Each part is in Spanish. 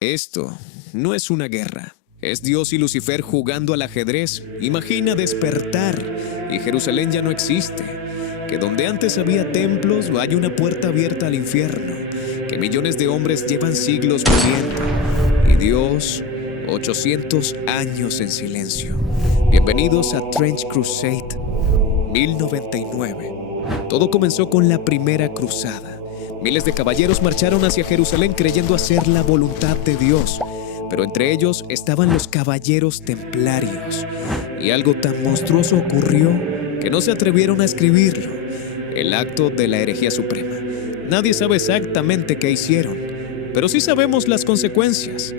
Esto no es una guerra. Es Dios y Lucifer jugando al ajedrez. Imagina despertar y Jerusalén ya no existe. Que donde antes había templos hay una puerta abierta al infierno. Que millones de hombres llevan siglos muriendo. Y Dios, 800 años en silencio. Bienvenidos a Trench Crusade 1099. Todo comenzó con la primera cruzada. Miles de caballeros marcharon hacia Jerusalén creyendo hacer la voluntad de Dios, pero entre ellos estaban los caballeros templarios. Y algo tan monstruoso ocurrió que no se atrevieron a escribirlo: el acto de la herejía suprema. Nadie sabe exactamente qué hicieron, pero sí sabemos las consecuencias.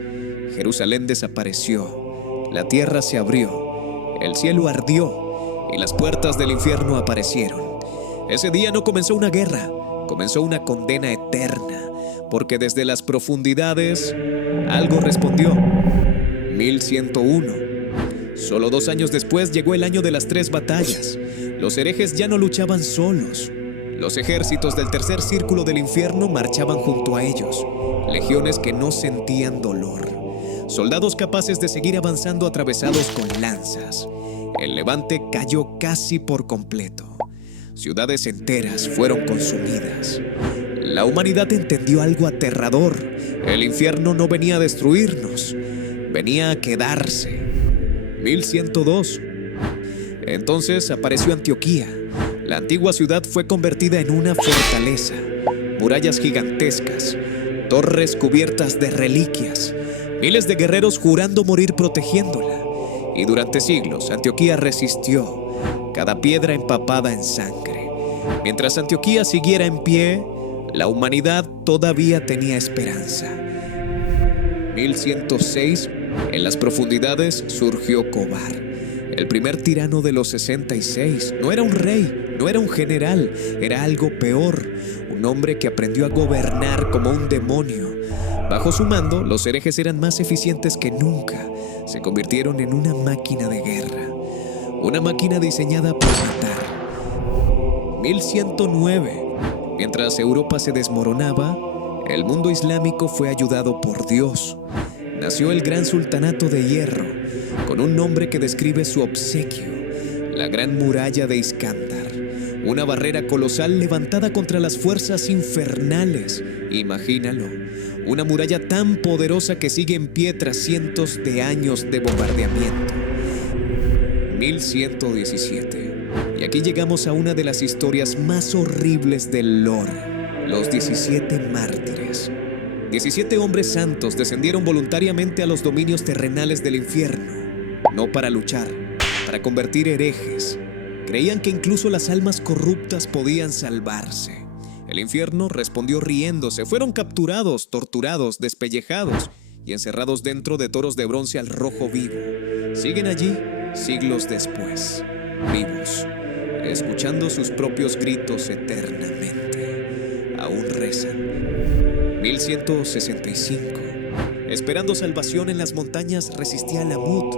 Jerusalén desapareció, la tierra se abrió, el cielo ardió y las puertas del infierno aparecieron. Ese día no comenzó una guerra, comenzó una condena eterna, porque desde las profundidades algo respondió. 1101. Solo 2 años después llegó el año de las 3 batallas. Los herejes ya no luchaban solos. Los ejércitos del tercer círculo del infierno marchaban junto a ellos. Legiones que no sentían dolor. Soldados capaces de seguir avanzando atravesados con lanzas. El levante cayó casi por completo. Ciudades enteras fueron consumidas. La humanidad entendió algo aterrador. El infierno no venía a destruirnos, venía a quedarse. 1102. Entonces apareció Antioquía. La antigua ciudad fue convertida en una fortaleza. Murallas gigantescas, torres cubiertas de reliquias, miles de guerreros jurando morir protegiéndola. Y durante siglos Antioquía resistió, cada piedra empapada en sangre. Mientras Antioquía siguiera en pie, la humanidad todavía tenía esperanza. 1106, en las profundidades surgió Cobar, el primer tirano de los 66. No era un rey, no era un general, era algo peor, un hombre que aprendió a gobernar como un demonio. Bajo su mando, los herejes eran más eficientes que nunca. Se convirtieron en una máquina de guerra, una máquina diseñada para matar. 1109. Mientras Europa se desmoronaba, el mundo islámico fue ayudado por Dios. Nació el Gran Sultanato de Hierro, con un nombre que describe su obsequio: la Gran Muralla de Iskandar, una barrera colosal levantada contra las fuerzas infernales. Imagínalo, una muralla tan poderosa que sigue en pie tras cientos de años de bombardeamiento. 1117. Y aquí llegamos a una de las historias más horribles del lore: los 17 mártires. 17 hombres santos descendieron voluntariamente a los dominios terrenales del infierno, no para luchar, para convertir herejes. Creían que incluso las almas corruptas podían salvarse. El infierno respondió riéndose. Fueron capturados, torturados, despellejados y encerrados dentro de toros de bronce al rojo vivo. Siguen allí siglos después, vivos, escuchando sus propios gritos eternamente. Aún rezan. 1165. Esperando salvación en las montañas resistía Lamut,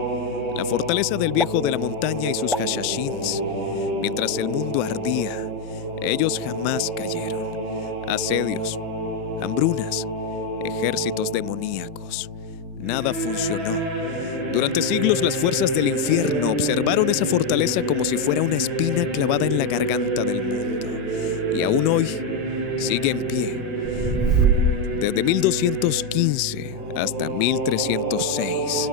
la fortaleza del viejo de la montaña y sus hashashins. Mientras el mundo ardía, ellos jamás cayeron. Asedios, hambrunas, ejércitos demoníacos. Nada funcionó. Durante siglos las fuerzas del infierno observaron esa fortaleza como si fuera una espina clavada en la garganta del mundo. Y aún hoy sigue en pie. Desde 1215 hasta 1306.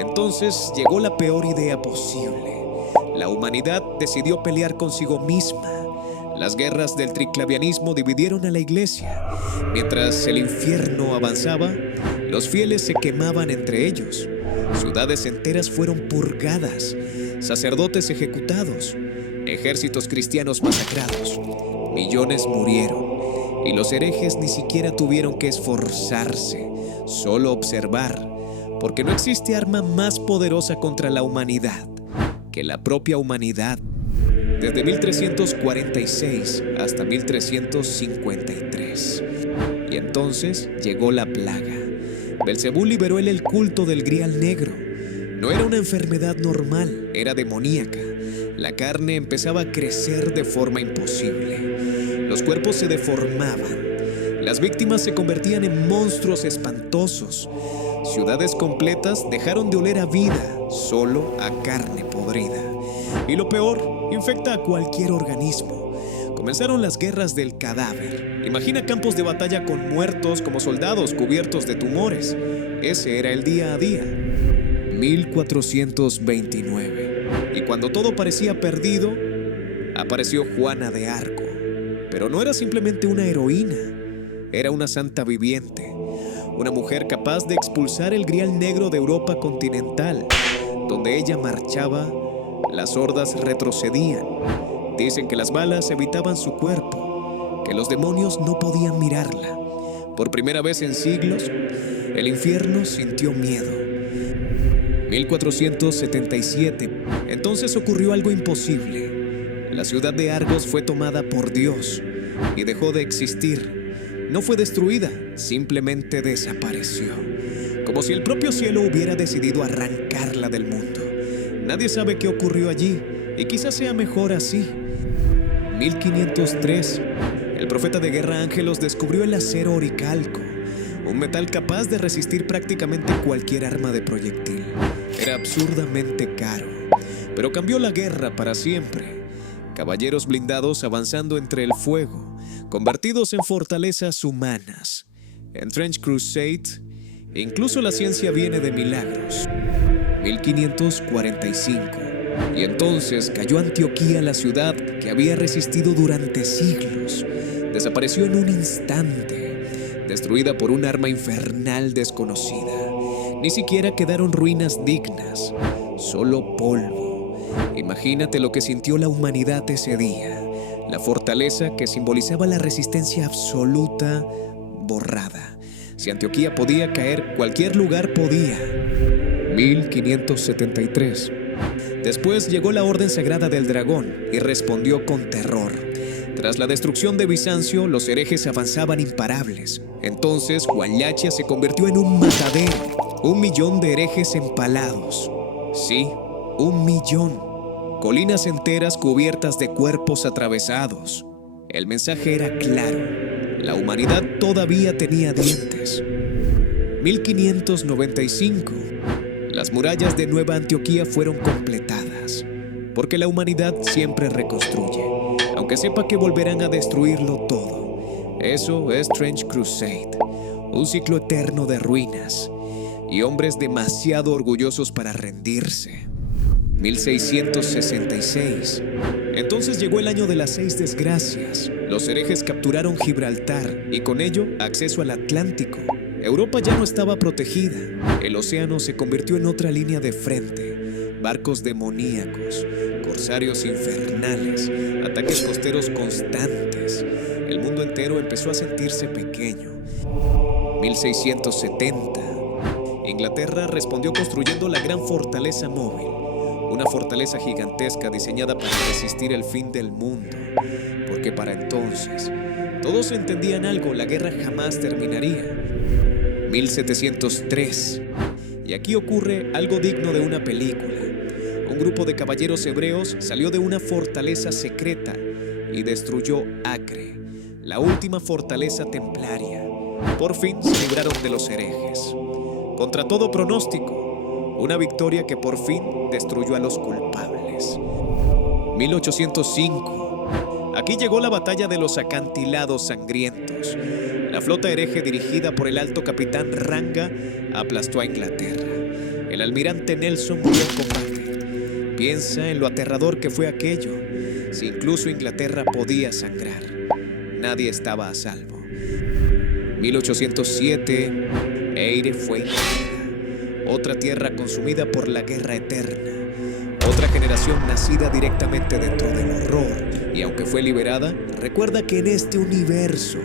Entonces llegó la peor idea posible. La humanidad decidió pelear consigo misma. Las guerras del triclavianismo dividieron a la iglesia. Mientras el infierno avanzaba, los fieles se quemaban entre ellos. Ciudades enteras fueron purgadas, sacerdotes ejecutados, ejércitos cristianos masacrados. Millones murieron y los herejes ni siquiera tuvieron que esforzarse, solo observar, porque no existe arma más poderosa contra la humanidad que la propia humanidad. Desde 1346 hasta 1353. Y entonces llegó la plaga. Belcebú liberó el culto del grial negro. No era una enfermedad normal, era demoníaca. La carne empezaba a crecer de forma imposible. Los cuerpos se deformaban. Las víctimas se convertían en monstruos espantosos. Ciudades completas dejaron de oler a vida, solo a carne podrida. Y lo peor, infecta a cualquier organismo. Comenzaron las guerras del cadáver. Imagina campos de batalla con muertos como soldados cubiertos de tumores. Ese era el día a día. 1429. Y cuando todo parecía perdido, apareció Juana de Arco. Pero no era simplemente una heroína, era una santa viviente. Una mujer capaz de expulsar el grial negro de Europa continental. Donde ella marchaba, las hordas retrocedían. Dicen que las balas evitaban su cuerpo, que los demonios no podían mirarla. Por primera vez en siglos, el infierno sintió miedo. 1477. Entonces ocurrió algo imposible. La ciudad de Argos fue tomada por Dios y dejó de existir. No fue destruida, simplemente desapareció. Como si el propio cielo hubiera decidido arrancarla del mundo. Nadie sabe qué ocurrió allí y quizás sea mejor así. 1503. El profeta de guerra Ángelos descubrió el acero oricalco, un metal capaz de resistir prácticamente cualquier arma de proyectil. Era absurdamente caro, pero cambió la guerra para siempre. Caballeros blindados avanzando entre el fuego, convertidos en fortalezas humanas. En Trench Crusade, incluso la ciencia viene de milagros. 1545. Y entonces cayó Antioquía, la ciudad que había resistido durante siglos. Desapareció en un instante, destruida por un arma infernal desconocida. Ni siquiera quedaron ruinas dignas, solo polvo. Imagínate lo que sintió la humanidad ese día. La fortaleza que simbolizaba la resistencia absoluta, borrada. Si Antioquía podía caer, cualquier lugar podía. 1573. Después llegó la Orden Sagrada del Dragón y respondió con terror. Tras la destrucción de Bizancio, los herejes avanzaban imparables. Entonces, Huallacha se convirtió en un matadero. 1 millón de herejes empalados. Sí, 1 millón. Colinas enteras cubiertas de cuerpos atravesados. El mensaje era claro. La humanidad todavía tenía dientes. 1595. Las murallas de Nueva Antioquía fueron completadas. Porque la humanidad siempre reconstruye, aunque sepa que volverán a destruirlo todo. Eso es Trench Crusade. Un ciclo eterno de ruinas. Y hombres demasiado orgullosos para rendirse. 1666. Entonces llegó el año de las 6 desgracias. Los herejes capturaron Gibraltar y con ello acceso al Atlántico. Europa ya no estaba protegida. El océano se convirtió en otra línea de frente. Barcos demoníacos, corsarios infernales, ataques costeros constantes. El mundo entero empezó a sentirse pequeño. 1670. Inglaterra respondió construyendo la Gran Fortaleza Móvil. Una fortaleza gigantesca diseñada para resistir el fin del mundo. Porque para entonces, todos entendían algo, la guerra jamás terminaría. 1703. Y aquí ocurre algo digno de una película. Un grupo de caballeros hebreos salió de una fortaleza secreta y destruyó Acre, la última fortaleza templaria. Por fin se libraron de los herejes. Contra todo pronóstico, una victoria que por fin destruyó a los culpables. 1805. Aquí llegó la batalla de los acantilados sangrientos. La flota hereje dirigida por el alto capitán Ranga aplastó a Inglaterra. El almirante Nelson murió en combate. Piensa en lo aterrador que fue aquello. Si incluso Inglaterra podía sangrar, nadie estaba a salvo. 1807. Eire fue invadida. Otra tierra consumida por la guerra eterna. Otra generación nacida directamente dentro del horror. Y aunque fue liberada, recuerda que en este universo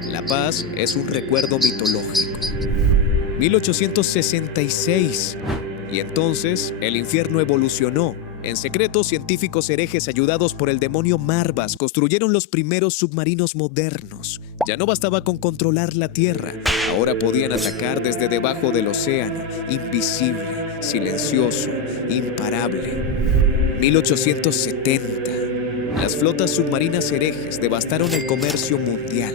la paz es un recuerdo mitológico. 1866. Y entonces el infierno evolucionó. En secreto, científicos herejes ayudados por el demonio Marvas construyeron los primeros submarinos modernos. Ya no bastaba con controlar la Tierra. Ahora podían atacar desde debajo del océano, invisible, silencioso, imparable. 1870. Las flotas submarinas herejes devastaron el comercio mundial.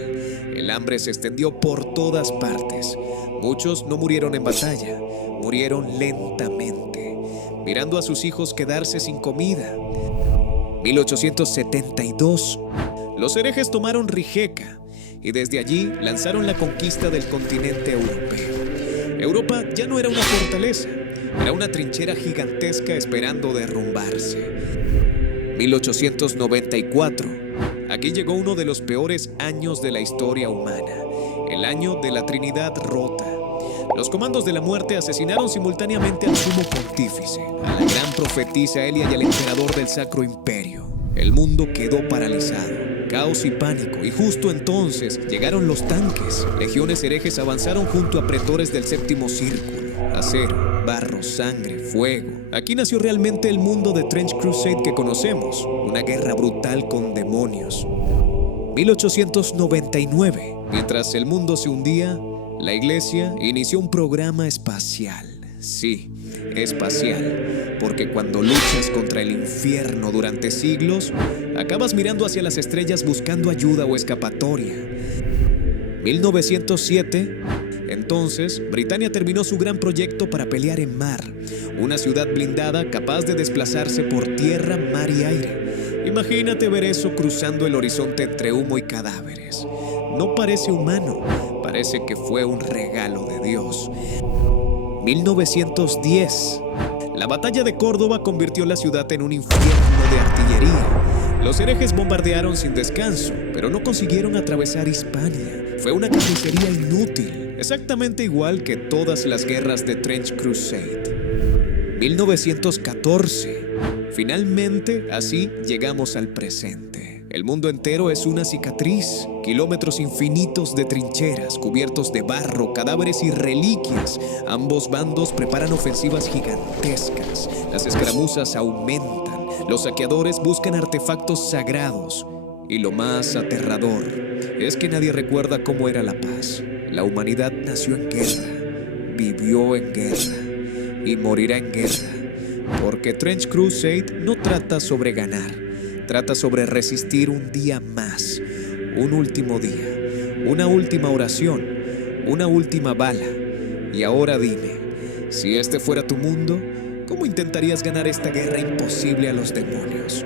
El hambre se extendió por todas partes. Muchos no murieron en batalla, murieron lentamente, mirando a sus hijos quedarse sin comida. 1872. Los herejes tomaron Rijeka y desde allí lanzaron la conquista del continente europeo. Europa ya no era una fortaleza, era una trinchera gigantesca esperando derrumbarse. 1894. Aquí llegó uno de los peores años de la historia humana, el año de la Trinidad rota. Los comandos de la muerte asesinaron simultáneamente al sumo pontífice, a la gran profetisa Elia y al emperador del Sacro Imperio. El mundo quedó paralizado, caos y pánico, y justo entonces llegaron los tanques. Legiones herejes avanzaron junto a pretores del Séptimo Círculo. Acero, barro, sangre, fuego. Aquí nació realmente el mundo de Trench Crusade que conocemos, una guerra brutal con demonios. 1899. Mientras el mundo se hundía, la iglesia inició un programa espacial. Sí, espacial, porque cuando luchas contra el infierno durante siglos, acabas mirando hacia las estrellas buscando ayuda o escapatoria. 1907. Entonces, Britania terminó su gran proyecto para pelear en mar, una ciudad blindada capaz de desplazarse por tierra, mar y aire. Imagínate ver eso cruzando el horizonte entre humo y cadáveres. No parece humano, parece que fue un regalo de Dios. 1910. La batalla de Córdoba convirtió la ciudad en un infierno de artillería. Los herejes bombardearon sin descanso, pero no consiguieron atravesar Hispania. Fue una carnicería inútil, exactamente igual que todas las guerras de Trench Crusade. 1914. Finalmente, así llegamos al presente. El mundo entero es una cicatriz, kilómetros infinitos de trincheras cubiertos de barro, cadáveres y reliquias. Ambos bandos preparan ofensivas gigantescas. Las escaramuzas aumentan. Los saqueadores buscan artefactos sagrados. Y lo más aterrador es que nadie recuerda cómo era la paz. La humanidad nació en guerra, vivió en guerra y morirá en guerra. Porque Trench Crusade no trata sobre ganar, trata sobre resistir un día más, un último día, una última oración, una última bala. Y ahora dime, si este fuera tu mundo, ¿cómo intentarías ganar esta guerra imposible a los demonios?